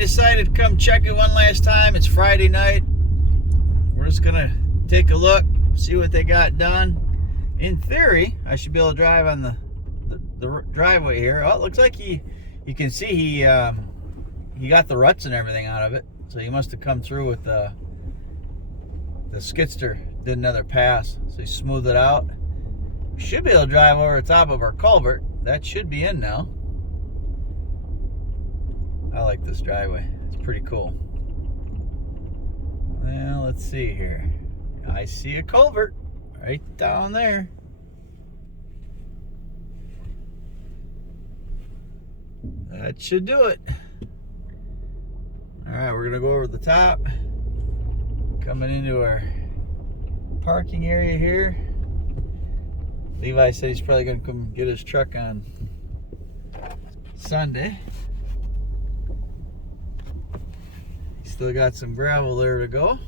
decided to come check it one last time. It's Friday night. We're just gonna take a look, see what they got done. In theory, I should be able to drive on the driveway here. Oh, it looks like you can see he got the ruts and everything out of it. So he must have come through with the skidster, did another pass. So he smoothed it out. We should be able to drive over the top of our culvert. That should be in now. I like this driveway. It's pretty cool. Well, let's see here. I see a culvert right down there. That should do it. All right, we're gonna go over the top. Coming into our parking area here. Levi said he's probably gonna come get his truck on Sunday. Still got some gravel there to go.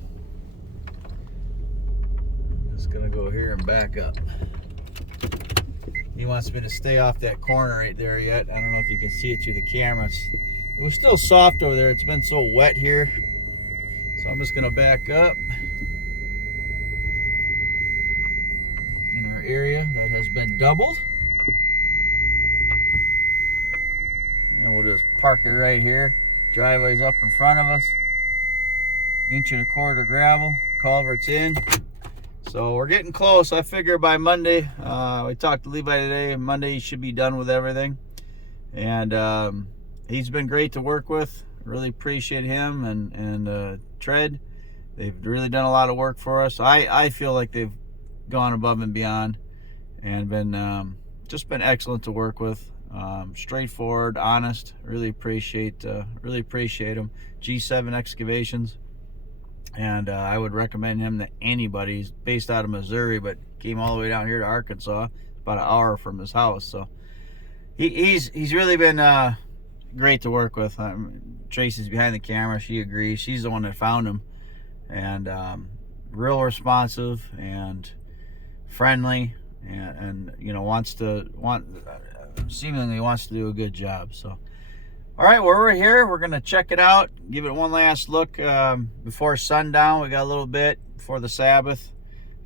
I'm just gonna go here and back up. He wants me to stay off that corner right there yet. I don't know if you can see it through the cameras. It was still soft over there. It's been so wet here. So I'm just gonna back up in our area that has been doubled. And we'll just park it right here. Driveway's up in front of us. 1.25 inch gravel, culvert's in. So we're getting close. I figure by Monday, we talked to Levi today, Monday he should be done with everything. And he's been great to work with. Really appreciate him and Tread. They've really done a lot of work for us. I feel like they've gone above and beyond and been just been excellent to work with. Straightforward, honest. Really appreciate them. G7 Excavations. And I would recommend him to anybody. He's based out of Missouri, but came all the way down here to Arkansas, about an hour from his house. So he's really been great to work with. Tracy's behind the camera. She agrees. She's the one that found him, and real responsive and friendly, and you know seemingly wants to do a good job. So. All right, well, we're here. We're going to check it out, give it one last look before sundown. We got a little bit before the Sabbath.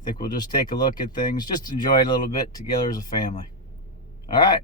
I think we'll just take a look at things, just enjoy it a little bit together as a family. All right.